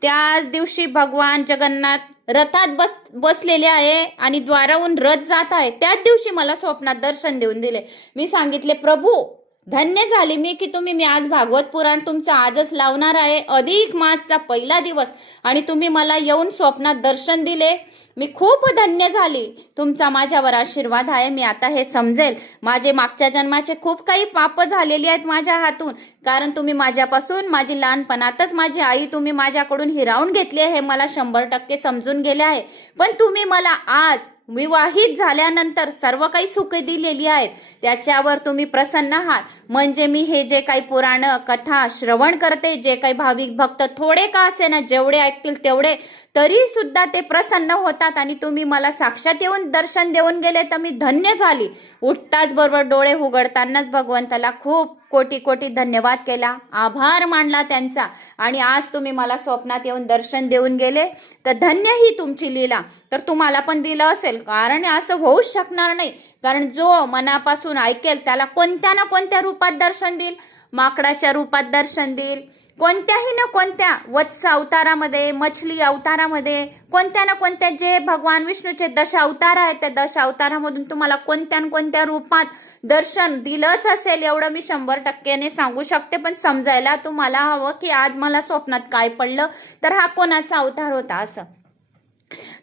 त्याच दिवशी भगवान जगन्नाथ रथात बसलेले आहे आणि द्वाराहून रथ जात आहे. त्याच दिवशी मला स्वप्नात दर्शन देऊन दिले. मी सांगितले, प्रभू धन्य झाले मी की मी आज भागवत पुराण तुमचं आजच लावणार आहे, अधिक मासचा पहिला दिवस, आणि तुम्ही मला येऊन स्वप्नात दर्शन दिले. मी खूप धन्य झाली. तुमचा माझ्यावर आशीर्वाद आहे. मी आता हे समजेल, माझे मागच्या जन्माचे खूप काही पाप झालेली आहेत माझ्या हातून, कारण तुम्ही माझ्यापासून माझी लहानपणातच माझी आई तुम्ही माझ्याकडून हिरावून घेतली आहे, हे मला 100% समजून गेले आहे. पण तुम्ही मला आज विवाहित झाल्यानंतर सर्व काही सुखे दिलेली आहेत, त्याच्यावर तुम्ही प्रसन्न आहात. म्हणजे मी हे जे काही पुराण कथा श्रवण करते, जे काही भाविक भक्त थोडे का असेना जेवढे ऐकतील तेवढे, तरी सुद्धा ते प्रसन्न होतात आणि तुम्ही मला साक्षात येऊन दर्शन देऊन गेले तर मी धन्य झाली. उठताच बरोबर डोळे उघडतानाच भगवंताला खूप कोटी कोटी धन्यवाद केला, आभार मानला त्यांचा. आणि आज तुम्ही मला स्वप्नात येऊन दर्शन देऊन गेले तर धन्य ही तुमची लीला. तर तुम्हाला पण दिलं असेल, कारण असं होऊच शकणार नाही. कारण जो मनापासून ऐकेल त्याला कोणत्या ना कोणत्या रूपात दर्शन देईल. माकडाच्या रूपात दर्शन देईल, कोणत्याही ना कोणत्या वत्स अवतारामध्ये, मछली अवतारामध्ये, कोणत्या ना कोणत्या जे भगवान विष्णूचे 10 अवतार आहेत त्या 10 अवतारामधून तुम्हाला कोणत्या ना कोणत्या रूपात दर्शन दिलंच असेल. एवढं मी 100% सांगू शकते. पण समजायला तुम्हाला हवं की आज मला स्वप्नात काय पडलं, तर हा कोणाचा अवतार होता असं.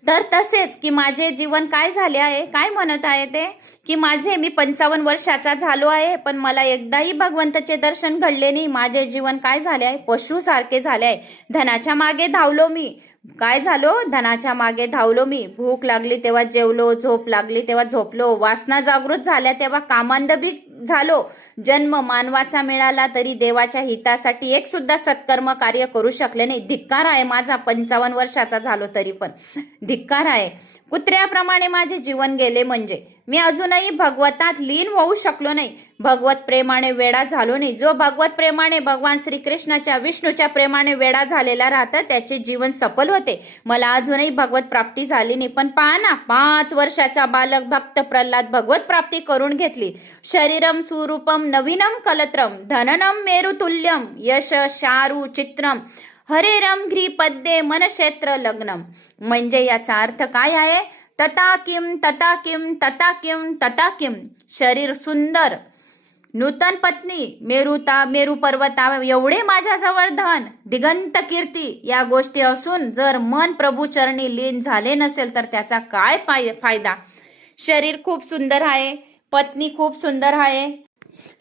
तर तसेच की माझे जीवन काय झाले आहे, काय म्हणत आहे ते की मी 55 वर्षाचा झालो आहे, पण मला एकदाही भगवंताचे दर्शन घडले नाही. माझे जीवन काय झाले आहे, पशुसारखे झाले आहे. धनाच्या मागे धावलो मी. काय झालो, धनाच्या मागे धावलो मी. भूक लागली तेव्हा जेवलो, झोप लागली तेव्हा झोपलो, वासना जागृत झाल्या तेव्हा कामांध बी झालो, जन्म मानवाचा मिळाला तरी देवाच्या हितासाठी एक सुद्धा सत्कर्म कार्य करू शकले नाही. धिक्कार आहे माझा, 55 वर्षाचा झालो तरी पण धिक्कार आहे. कुत्र्याप्रमाणे माझे जीवन गेले, म्हणजे मी अजूनही भगवतात लीन होऊ शकलो नाही, भगवत प्रेमाने वेडा झालो नाही. जो भगवत प्रेमाने भगवान श्रीकृष्णाच्या विष्णूच्या प्रेमाने वेडा झालेला राहतं त्याचे जीवन सफल होते. मला अजूनही भगवत प्राप्ती झाली नाही. पण पहा ना, 5 वर्षाचा बालक भक्त प्रल्हाद भगवत प्राप्ती करून घेतली. शरीरम सुरूपम नवीनम कलत्रम धननम मेरुतुल्यम यश शारू चित्रम हरेरम घ्री पद्ये मनक्षेत्र लग्नम. म्हणजे याचा अर्थ काय आहे? तथा किम तथा किम तथा किम तथा किम. शरीर सुंदर, नूतन पत्नी, मेरू पर्वता एवढे माझ्याजवळ धन, दिगंत कीर्ती या गोष्टी असून जर मन प्रभू चरणी लीन झाले नसेल तर त्याचा काय फायदा? शरीर खूप सुंदर आहे, पत्नी खूप सुंदर आहे,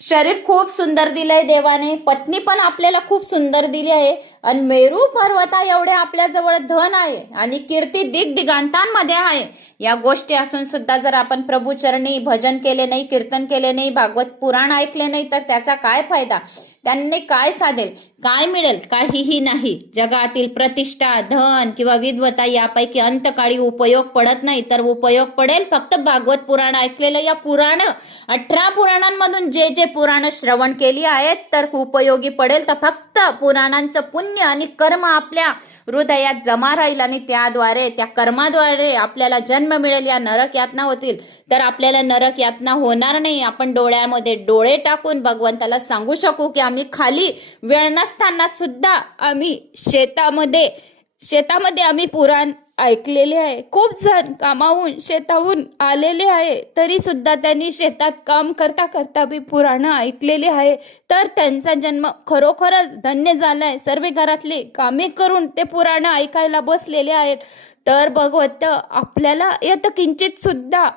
शरीर खूप सुंदर दिलंय देवाने, पत्नी पण आपल्याला खूप सुंदर दिली आहे, आणि मेरू पर्वता एवढे आपल्याजवळ धन आहे आणि कीर्ती दिगदिगांतांमध्ये आहे. या गोष्टी असून सुद्धा जर आपण प्रभू चरणी भजन केले नाही, कीर्तन केले नाही, भागवत पुराण ऐकले नाही तर त्याचा काय फायदा? त्यांनी काय साधेल? काय मिळेल? काहीही नाही. जगातील प्रतिष्ठा, धन किंवा विद्वता यापैकी अंतकाळी उपयोग पडत नाही, तर उपयोग पडेल फक्त भागवत पुराण ऐकलेलं. या पुराण 18 पुराणांमधून जे जे पुराण श्रवण केली आहेत तर उपयोगी पडेल. तर फक्त पुराणांचं पुण्य आणि कर्म आपल्या हृदयात जमा राहील आणि त्याद्वारे, त्या कर्माद्वारे आपल्याला जन्म मिळेल, या नरक यातना होतील. तर आपल्याला नरक यातना होणार नाही. आपण डोळ्यामध्ये डोळे टाकून भगवंताला सांगू शकू की आम्ही खाली वेळ नसताना सुद्धा आम्ही शेतामध्ये आम्ही पुराण ऐकलेले आहे. खूप जण कामाहून शेताहून आलेले आहे तरी सुद्धा त्यांनी शेतात काम करता करता बी पुराण ऐकलेले आहे. तर त्यांचा जन्म खरोखरच धन्य झालाय. सर्व घरातले कामे करून ते पुराण ऐकायला बसलेले आहेत. तर भगवंत आपल्याला यात किंचित सुद्धा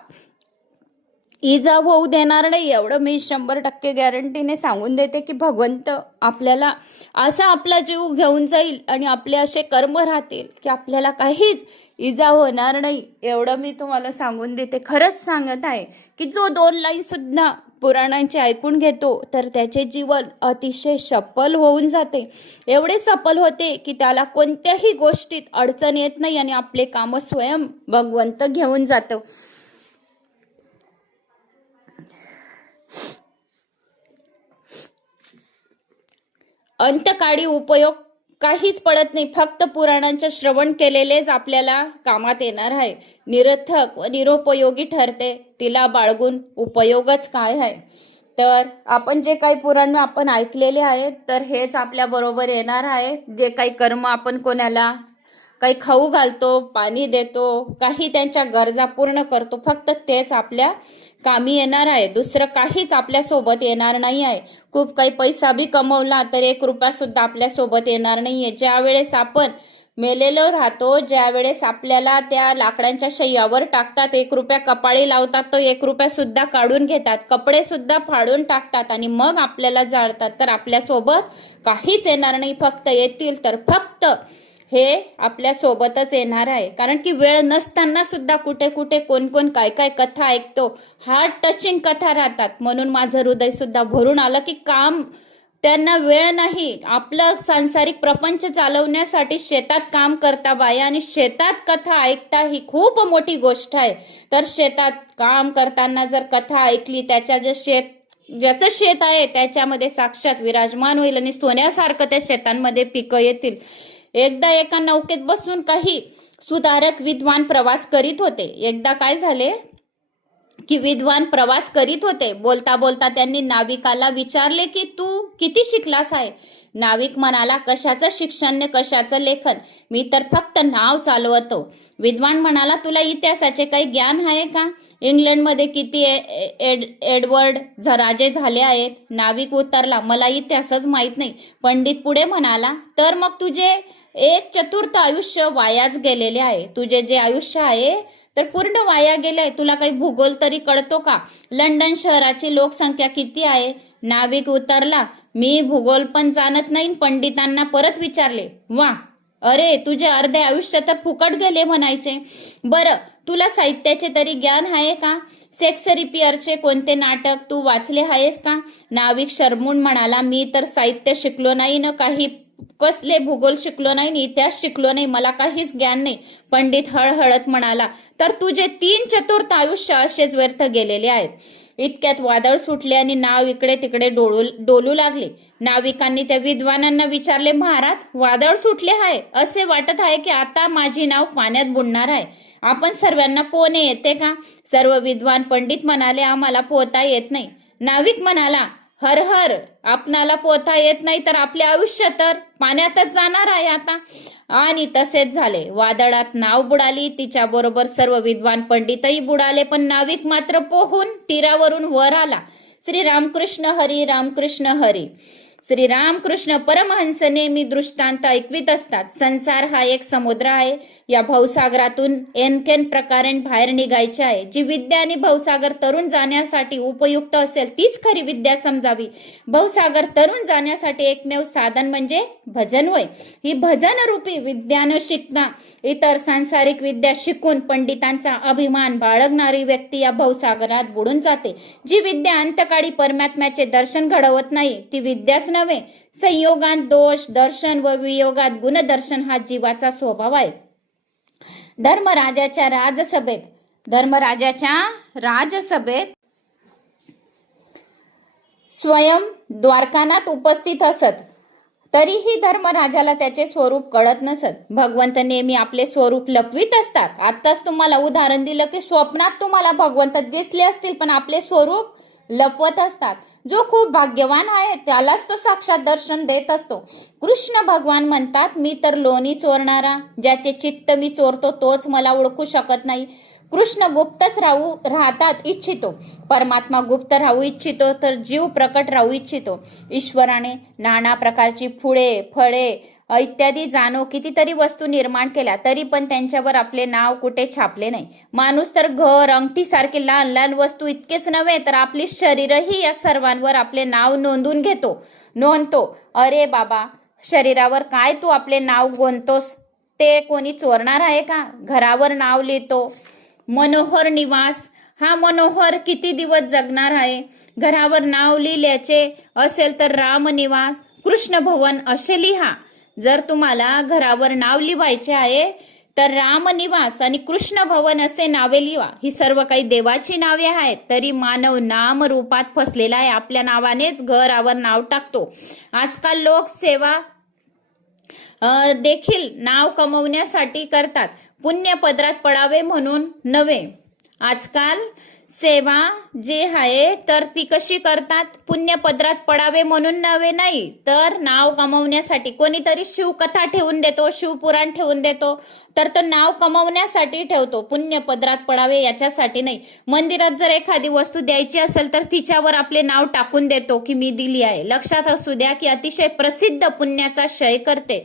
इजा होऊ देणार नाही, एवढं मी 100% गॅरंटीने सांगून देते की भगवंत आपल्याला असा आपला जीव घेऊन जाईल आणि आपले असे कर्म राहतील की आपल्याला काहीच इजा होणार नाही, एवढं मी तुम्हाला सांगून देते. खरंच सांगत आहे की जो 2 लाईन सुद्धा पुराणांचे ऐकून घेतो तर त्याचे जीवन अतिशय सफल होऊन जाते. एवढे सफल होते की त्याला कोणत्याही गोष्टीत अडचण येत नाही आणि आपले काम स्वयं भगवंत घेऊन जातो. अंतकाळी उपयोग काहीच पडत नाही. फक्त पुराणांचे श्रवण केलेलेच आपल्याला कामात येणार आहे. निरर्थक व निरुपयोगी ठरते, तिला बाळगून उपयोगच काय आहे? तर आपण जे काही पुराण आपण ऐकलेले आहेत तर हेच आपल्या बरोबर येणार आहे. जे काही कर्म आपण कोणाला काही खाऊ घालतो, पाणी देतो, काही त्यांच्या गरजा पूर्ण करतो, फक्त तेच आपल्या कामी येणार आहे. दुसरं काहीच आपल्या सोबत येणार नाही आहे. खूप काही पैसा बी कमवला तर 1 रुपया सुद्धा आपल्या सोबत येणार नाहीये. ज्या वेळेस आपण मेलेलो राहतो, ज्या वेळेस आपल्याला त्या लाकडांच्या शय्यावर टाकतात, 1 रुपया कपाळी लावतात, तो 1 रुपया सुद्धा काढून घेतात, कपडे सुद्धा फाडून टाकतात आणि मग आपल्याला जाळतात. तर आपल्या सोबत काहीच येणार नाही. फक्त येतील तर फक्त हे आपल्या सोबतच येणार आहे. कारण की वेळ नसताना सुद्धा कुठे कुठे कोण कोण काय काय कथा ऐकतो, हार्ट टचिंग कथा राहतात. म्हणून माझं हृदय सुद्धा भरून आलं की काम त्यांना वेळ नाही. आपलं सांसारिक प्रपंच चालवण्यासाठी शेतात काम करता बाया आणि शेतात कथा ऐकता ही खूप मोठी गोष्ट आहे. तर शेतात काम करताना जर कथा ऐकली, ज्याचं शेत आहे त्याच्यामध्ये साक्षात विराजमान होईल आणि सोन्यासारखं त्या शेतांमध्ये पिकं येतील. एकदा एका नौकेत बसून काही सुधारक विद्वान प्रवास करीत होते. एकदा काय झाले की विद्वान प्रवास करीत होते. बोलता बोलता त्यांनी नाविकाला विचारले की तू किती शिकलास आहे? नाविक म्हणाला, कशाचं शिक्षण ने कशाचं लेखन, मी तर फक्त नाव चालवतो. विद्वान म्हणाला, तुला इतिहासाचे काही ज्ञान आहे का? इंग्लंडमध्ये किती एडवर्ड राजे झाले आहेत? नाविक उत्तरला, मला इतिहासच माहित नाही. पंडित पुढे म्हणाला, तर मग तुझे 1/4 आयुष्य वायाच गेलेले आहे. तुझे जे आयुष्य आहे तर पूर्ण वाया गेले. तुला काही भूगोल तरी कळतो का? लंडन शहराची लोकसंख्या किती आहे? नाविक उत्तरला, मी भूगोल पण जाणत नाही. पंडितांना परत विचारले, वा, अरे तुझे अर्धे आयुष्य तर फुकट गेले म्हणायचे. बरं, तुला साहित्याचे तरी ज्ञान आहे का? शेक्सपियरचे रिपियरचे कोणते नाटक तू वाचले आहेस का? नाविक शरमून म्हणाला, मी तर साहित्य शिकलो नाही न काही, कसले भूगोल शिकलो नाही न इतिहास शिकलो नाही, मला काहीच ज्ञान नाही. पंडित हळहळत म्हणाला, तर तुझे 3/4 आयुष्य असेच व्यर्थ गेलेले आहेत. इतक्यात वादळ सुटले आणि नाव इकडे तिकडे डोलू लागले. नाविकांनी त्या विद्वानांना विचारले, महाराज, वादळ सुटले आहे, असे वाटत आहे की आता माझी नाव पाण्यात बुडणार आहे. आपण सर्वांना पोहणे येते का? सर्व विद्वान पंडित म्हणाले, आम्हाला पोहता येत नाही. नाविक म्हणाला, हर हर, आपणाला पोहता येत नाही तर आपले आयुष्य तर पाण्यातच जाणार आहे आता. आणि तसेच झाले. वादळात नाव बुडाली, तिच्याबरोबर सर्व विद्वान पंडितही बुडाले, पण नाविक मात्र पोहून तीरावरून वर आला. श्री रामकृष्ण हरी, रामकृष्ण हरी. श्री रामकृष्ण परमहंस नेहमी दृष्टांत ऐकवीत असतात. संसार हा एक समुद्र आहे. या भवसागरातून एनकेन प्रकारे बाहेर निघायचे आहे. जी विद्या आणि भवसागर तरुण जाण्यासाठी उपयुक्त असेल तीच खरी विद्या समजावी. भवसागर तरुण जाण्यासाठी एकमेव साधन म्हणजे भजन होय. ही भजन रूपी विद्यानं शिकता इतर सांसारिक विद्या शिकून पंडितांचा अभिमान बाळगणारी व्यक्ती या भवसागरात बुडून जाते. जी विद्या अंतकाळी परमात्म्याचे दर्शन घडवत नाही ती विद्याच नव्हे. संयोगात दोष दर्शन व वियोगात गुणदर्शन हा जीवाचा स्वभाव आहे. धर्मराजाच्या राजसभेत स्वयं द्वारकानाथ उपस्थित असत, तरीही धर्मराजाला त्याचे स्वरूप कळत नसत. भगवंत नेहमी आपले स्वरूप लपवीत असतात. आताच तुम्हाला उदाहरण दिलं की स्वप्नात तुम्हाला भगवंत दिसले असतील, पण आपले स्वरूप लपवत असतात. जो खूप भाग्यवान आहे त्यालाच तो साक्षात दर्शन देत असतो. कृष्ण भगवान म्हणतात, मी तर लोणी चोरणारा, ज्याचे चित्त मी चोरतो तोच मला ओळखू शकत नाही. कृष्ण गुप्तच राहतात इच्छितो, परमात्मा गुप्त राहू इच्छितो, तर जीव प्रकट राहू इच्छितो. ईश्वराने नाना प्रकारची फळे इत्यादी जाणो कितीतरी वस्तू निर्माण केल्या, तरी पण त्यांच्यावर आपले नाव कुठे छापले नाही. माणूस तर घर, अंगठी सारखे लहान लहान वस्तू इतकेच नव्हे तर आपली शरीरही या सर्वांवर आपले नाव नोंदतो. अरे बाबा, शरीरावर काय तू आपले नाव गोंधतोस? ते कोणी चोरणार आहे का? घरावर नाव लिहितो. मनोहर निवास, हा मनोहर किती दिवस जगणार आहे? घरावर नाव लिहिल्याचे असेल तर राम निवास, कृष्ण भवन असे लिहा. जर तुम्हाला घरावर नाव लिहायचे आहे तर राम निवास आणि कृष्ण भवन असे नावे लिहा. ही सर्व काही देवाची नावे आहेत, तरी मानव नाम रूपात फसलेला आहे. आपल्या नावानेच घरावर नाव टाकतो. आजकाल लोक सेवा देखील नाव कमवण्यासाठी करतात, पुण्य पदरात पडावे म्हणून नव्हे. आजकाल सेवा जे आहे तर ती कशी करतात? पुण्य पदरात पडावे म्हणून नव्हे, नाही तर नाव कमवण्यासाठी. कोणीतरी शिवकथा ठेवून देतो, शिवपुराण ठेवून देतो, तर तो नाव कमवण्यासाठी ठेवतो, पुण्य पदरात पडावे याच्यासाठी नाही. मंदिरात जर एखादी वस्तू द्यायची असेल तर तिच्यावर आपले नाव टाकून देतो की मी दिली आहे. लक्षात असू द्या की अतिशय प्रसिद्ध पुण्याचा क्षय करते.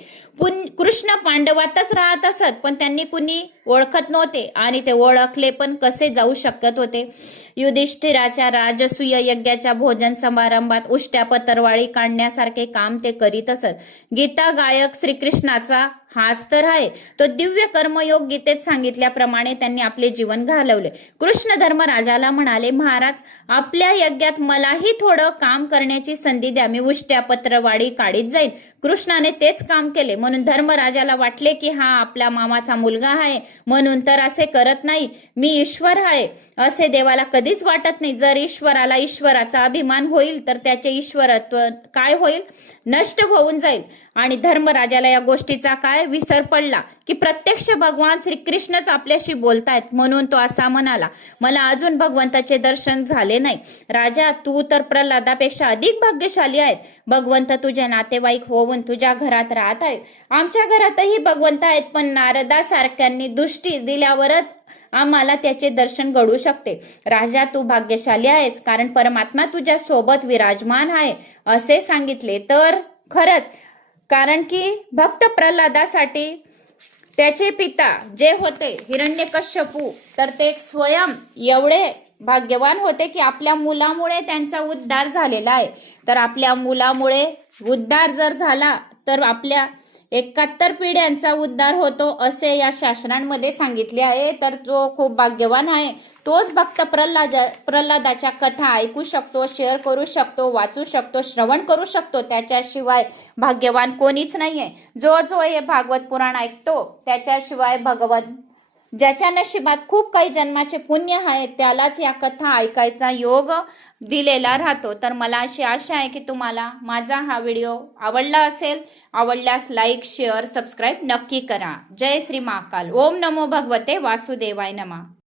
कृष्ण पांडवातच राहत असत, पण त्यांनी कुणी ओळखत नव्हते आणि ते ओळखले पण कसे जाऊ शकत होते. युधिष्ठिराच्या राजसूय यज्ञाच्या भोजन समारंभात उष्ट्या पतरवाळी काढण्यासारखे काम ते करीत असत. गीता गायक श्रीकृष्णाचा हाच तर आहे. तो दिव्य कर्मयोग गीतेत सांगितल्याप्रमाणे त्यांनी आपले जीवन घालवले. कृष्ण धर्मराजाला म्हणाले, महाराज, आपल्या यज्ञात मलाही थोडं काम करण्याची संधी द्या, मी उष्ट्या पत्रवाळी काढीत जाईन. कृष्णाने तेच काम केले, म्हणून धर्मराजाला वाटले की हा आपला मामाचा मुलगा आहे, म्हणून तर असे करत नाही. मी ईश्वर आहे असे देवाला कधीच वाटत नाही. जर ईश्वराला ईश्वराचा अभिमान होईल तर त्याचे ईश्वरत्व काय होईल? नष्ट होऊन जाईल. आणि धर्मराजाला या गोष्टीचा काय विसर पडला की प्रत्यक्ष भगवान श्रीकृष्णच आपल्याशी बोलतायत, म्हणून तो असा म्हणाला, मला अजून भगवंताचे दर्शन झाले नाही. राजा, तू तर प्रल्हादापेक्षा अधिक भाग्यशाली आहेत. भगवंत तुझे नातेवाईक होऊन तुझ्या घरात राहत आहेत. आमच्या घरातही भगवंत आहेत, पण नारदासारख्यांनी दृष्टी दिल्यावरच आम्हाला त्याचे दर्शन घडू शकते. राजा, तू भाग्यशाली आहेस, कारण परमात्मा तुझ्या सोबत विराजमान आहे असे सांगितले. तर खरंच, कारण की भक्त प्रल्हादासाठी त्याचे पिता जे होते हिरण्यकश्यपू, तर ते स्वयं एवढे भाग्यवान होते की आपल्या मुलामुळे त्यांचा उद्धार झालेला आहे. तर आपल्या मुलामुळे उद्धार जर झाला तर आपल्या 71 पिढ्यांचा उद्धार होतो असे या शास्त्रांमध्ये सांगितले आहे. तर जो खूप भाग्यवान आहे तोच भक्त प्रल्हादाच्या कथा ऐकू शकतो, शेअर करू शकतो, वाचू शकतो, श्रवण करू शकतो. त्याच्याशिवाय भाग्यवान कोणीच नाहीये. जो हे भागवत पुराण ऐकतो त्याच्याशिवाय भगवान, ज्याच्या नशिबात खूप काही जन्माचे पुण्य आहे त्यालाच या कथा ऐकायचा योग दिलेला राहतो. तर मला अशी आशा आहे की तुम्हाला माझा हा व्हिडिओ आवडला असेल. आवडल्यास लाईक, शेअर, सबस्क्राईब नक्की करा. जय श्री महाकाल. ओम नमो भगवते वासुदेवाय नमः.